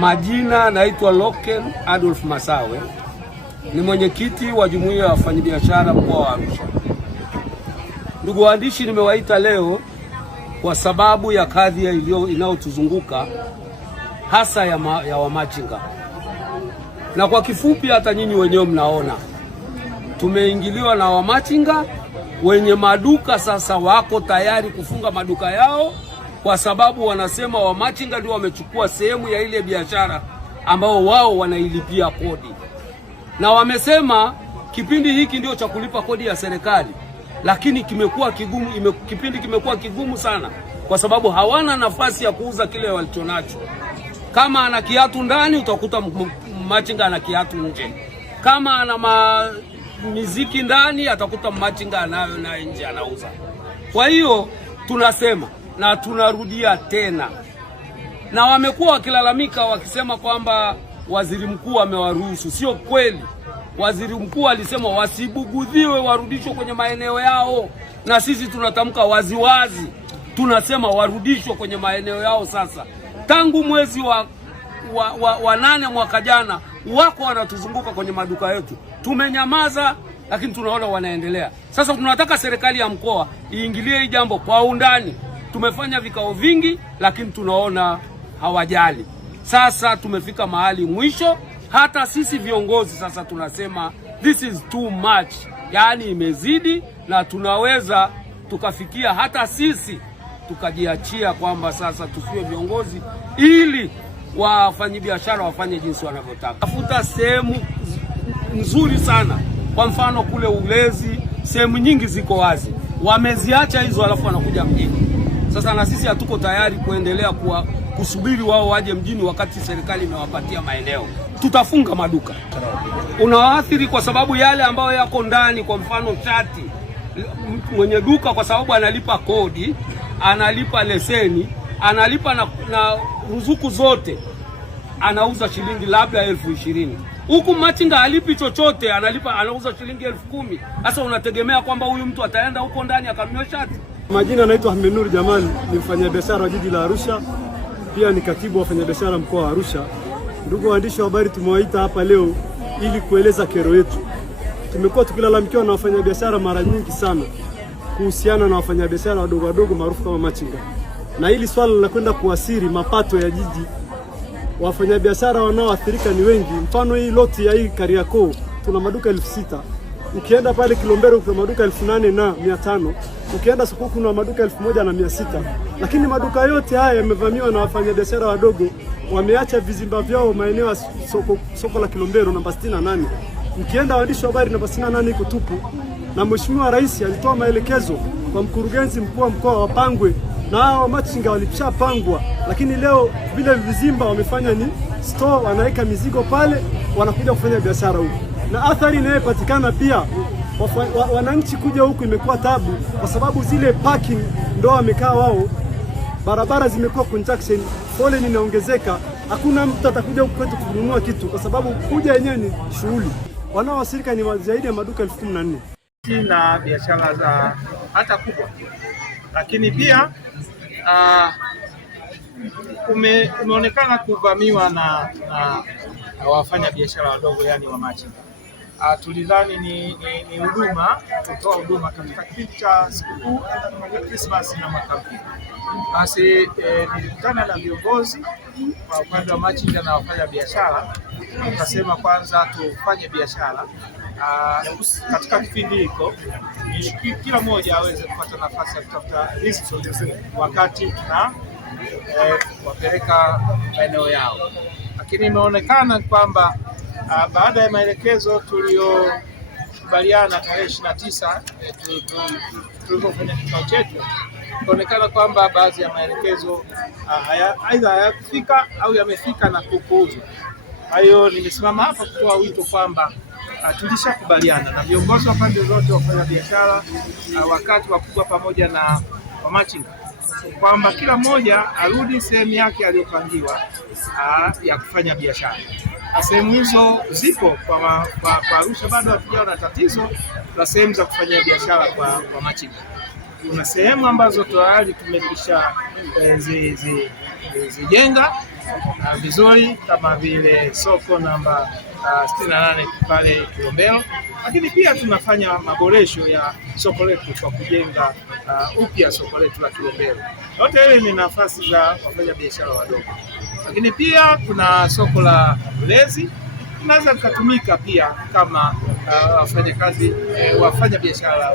Majina naitwa Loken Adolf Masawe, ni mwenyekiti wa jumuiya ya wafanyabiashara mkoa wa Arusha. Ndugu waandishi, nimewaita leo kwa sababu ya kadhia inayotuzunguka hasa ya wamachinga. Na kwa kifupi, hata nyinyi wenyewe mnaona tumeingiliwa na wamachinga. Wenye maduka sasa wako tayari kufunga maduka yao kwa sababu wanasema wamachinga ndio wamechukua sehemu ya ile biashara ambao wao wanailipia kodi. Na wamesema kipindi hiki ndio cha kulipa kodi ya serikali, lakini kipindi kimekuwa kigumu sana kwa sababu hawana nafasi ya kuuza kile walichonacho. Kama ana kiatu ndani, utakuta machinga ana kiatu nje. Kama ana miziki ndani, atakuta machinga anayo na nje anauza. Kwa hiyo tunasema na tunarudia tena, na wamekuwa wakilalamika wakisema kwamba waziri mkuu amewaruhusu. Sio kweli. Waziri mkuu alisema wasibugudhiwe, warudishwe kwenye maeneo yao, na sisi tunatamka waziwazi, tunasema warudishwe kwenye maeneo yao. Sasa tangu mwezi wa 8 mwaka jana wako wanatuzunguka kwenye maduka yetu, tumenyamaza, lakini tunaona wanaendelea. Sasa tunataka serikali ya mkoa iingilie hii jambo kwa undani. Tumefanya vikao vingi, lakini tunaona hawajali. Sasa tumefika mahali mwisho. Hata sisi viongozi sasa tunasema this is too much, yaani imezidi, na tunaweza tukafikia hata sisi tukajiachia kwamba sasa tusiwe viongozi, ili wafanyabiashara wafanye jinsi wanavyotaka. Tafuta sehemu nzuri sana, kwa mfano kule Ulezi sehemu nyingi ziko wazi, wameziacha hizo alafu wanakuja mjini. Sasa na sisi hatuko tayari kuendelea kusubiri wao waje mjini wakati serikali imewapatia maeneo. Tutafunga maduka. Unawaathiri kwa sababu yale ambayo yako ndani, kwa mfano shati, mwenye duka kwa sababu analipa kodi, analipa leseni, analipa na ruzuku zote, anauza shilingi labda 20,000. Huku machinga halipi chochote, anauza shilingi 10,000. Sasa unategemea kwamba huyu mtu ataenda huko ndani akanunua shati? Majina naitwa Ahmed Nur Jamal, ni mfanyabiashara wa jiji la Arusha, pia ni katibu wa wafanyabiashara mkoa wa Arusha. Ndugu waandishi wa habari, tumewaita hapa leo ili kueleza kero yetu. Tumekuwa tukilalamikiwa na wafanyabiashara mara nyingi sana kuhusiana na wafanyabiashara wadogo wadogo maarufu kama machinga, na hili swala linakwenda kuathiri mapato ya jiji. Wafanyabiashara wanaoathirika ni wengi. Mfano hii loti ya hii Kariakoo tuna maduka 6,000. Ukienda pale Kilombero kuna maduka 8,500. Ukienda Sokoni kuna maduka 1,600. Lakini maduka yote haya yamevamiwa na wafanyabiashara wadogo. Wameacha vizimba vyao maeneo ya soko la Kilombero namba 68. Ukienda waandishi wa habari namba 68 iko tupu. Na Mheshimiwa Rais alitoa maelekezo kwa mkurugenzi mkuu wa mkoa wapangwe, na hao machinga walishapangwa, lakini leo vile vizimba wamefanya ni store, wanaweka mizigo pale, wanakuja kufanya biashara huko. Na athari inayopatikana pia, wananchi kuja huku imekuwa tabu kwa sababu zile parking ndo wamekaa wao. Barabara zimekuwa congestion, foleni inaongezeka, hakuna mtu atakuja huku kwetu kununua kitu kwa sababu kuja yenyewe ni shughuli. Wanaoathirika ni zaidi ya maduka 14,000 na biashara za hata kubwa, lakini pia umeonekana kuvamiwa na wafanya biashara wadogo, yani wa machinga. Tulidhani ni huduma, kutoa huduma katika kipindi cha sikukuu ya Christmas na mwaka mpya. Basi nilikutana na viongozi wa upande wa machinga na wafanya biashara, tukasema kwanza tufanye biashara katika kipindi hiko, kila mmoja aweze kupata nafasi ya kutafuta riziki wakati na wapeleka maeneo yao. Lakini imeonekana kwamba baada ya maelekezo tuliyokubaliana tarehe 29 tulipofanya kikao chetu, inaonekana kwamba baadhi ya maelekezo aidha hayakufika au yamefika na kupuuzwa. Kwa hiyo nimesimama hapa kutoa wito kwamba tulishakubaliana na viongozi wa pande zote, wafanya biashara, wakati wakubwa pamoja na wamachinga, kwamba kila mmoja arudi sehemu yake aliyopangiwa ya kufanya biashara. Sehemu hizo zipo kwa Arusha, bado hatujaona tatizo la sehemu za kufanya biashara kwa machinga. Kuna sehemu ambazo tayari tumekisha zijenga vizuri kama vile soko namba 68 pale Kilombero, lakini pia tunafanya maboresho ya soko letu kwa kujenga upya soko letu la Kilombero. Yote ile ni nafasi za wafanya biashara wadogo, lakini pia kuna soko la Ulezi inaweza kutumika pia kama wafanya biashara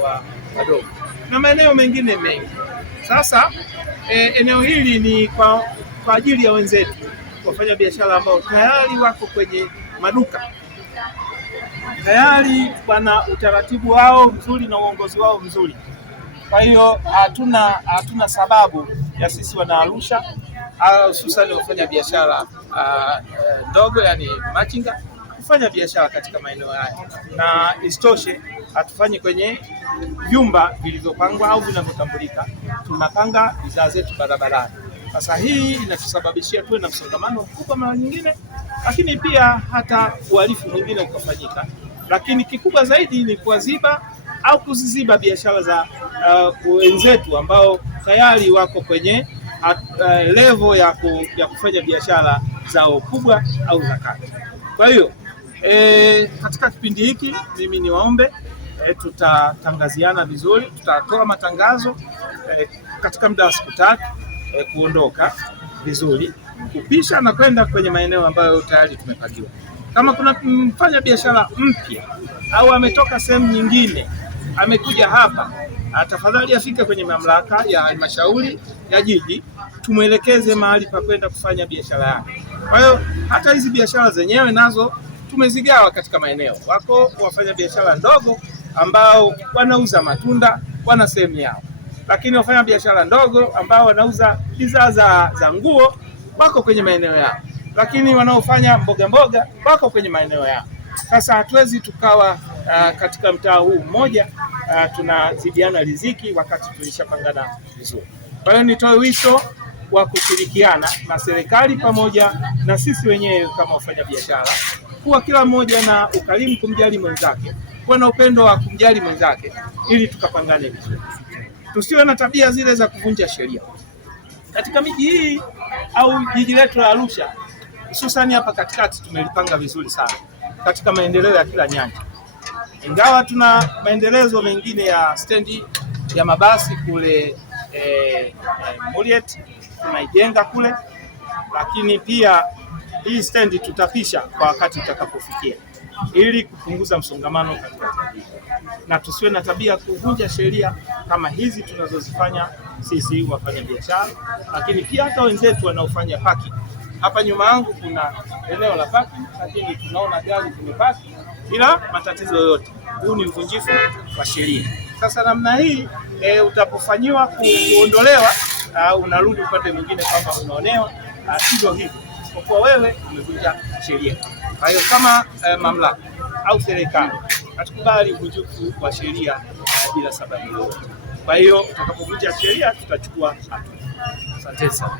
wadogo na maeneo mengine mengi. Sasa eneo hili ni kwa ajili ya wenzetu wafanya biashara ambao tayari wako kwenye maduka, tayari wana utaratibu wao mzuri na uongozi wao mzuri. Kwa hiyo hatuna sababu ya sisi wana Arusha hususan wafanya biashara ndogo, yani machinga, kufanya biashara katika maeneo haya, na isitoshe hatufanyi kwenye vyumba vilivyopangwa au vinavyotambulika, tunapanga bidhaa zetu barabarani. Sasa hii inatusababishia tuwe na msongamano mkubwa mara nyingine, lakini pia hata uhalifu mwingine ukafanyika. Lakini kikubwa zaidi ni kuziba au kuziziba biashara za wenzetu ambao tayari wako kwenye level ya kufanya biashara zao kubwa au za kati. Kwa hiyo katika kipindi hiki mimi niwaombe, tutatangaziana vizuri, tutatoa matangazo katika muda wa siku 3 kuondoka vizuri, kupisha na kwenda kwenye maeneo ambayo tayari tumepangiwa. Kama kuna mfanya biashara mpya au ametoka sehemu nyingine amekuja hapa, tafadhali afike kwenye mamlaka ya halmashauri ya jiji, tumwelekeze mahali pa kwenda kufanya biashara yake. Kwa hiyo hata hizi biashara zenyewe nazo tumezigawa katika maeneo. Wako wafanya biashara ndogo ambao wanauza matunda, wana sehemu yao, lakini wafanya biashara ndogo ambao wanauza bidhaa za nguo wako kwenye maeneo yao, lakini wanaofanya mboga mboga wako kwenye maeneo yao. Sasa hatuwezi tukawa katika mtaa huu mmoja tunazidiana riziki wakati tulishapangana vizuri. Kwa hiyo nitoe wito wa kushirikiana na serikali pamoja na sisi wenyewe kama wafanya biashara, kuwa kila mmoja na ukarimu, kumjali mwenzake, kuwa na upendo wa kumjali mwenzake, ili tukapangane vizuri. Tusiwe na tabia zile za kuvunja sheria. Katika miji hii au jiji letu la Arusha, hususani hapa katikati, tumelipanga vizuri sana katika maendeleo ya kila nyanja. Ingawa tuna maendelezo mengine ya stendi ya mabasi kule Muriet tunaijenga kule, lakini pia hii stendi tutapisha kwa wakati utakapofikia, ili kupunguza msongamano katika jiji, na tusiwe na tabia kuvunja sheria kama hizi tunazozifanya sisi wafanya biashara, lakini pia hata wenzetu wanaofanya parking. Hapa nyuma yangu kuna eneo la parking, lakini tunaona gari zimepaki bila matatizo yoyote. Huu ni uvunjifu wa sheria. Sasa namna hii utapofanyiwa kuondolewa, unarudi upande mwingine kwamba unaonewa, sivyo hivyo, kwa kuwa wewe umevunja sheria. Kwa hiyo kama mamlaka au serikali hatukubali uvunjifu wa sheria bila sababu yoyote. Kwa hiyo utakapovunja sheria tutachukua hatua. Asante sana.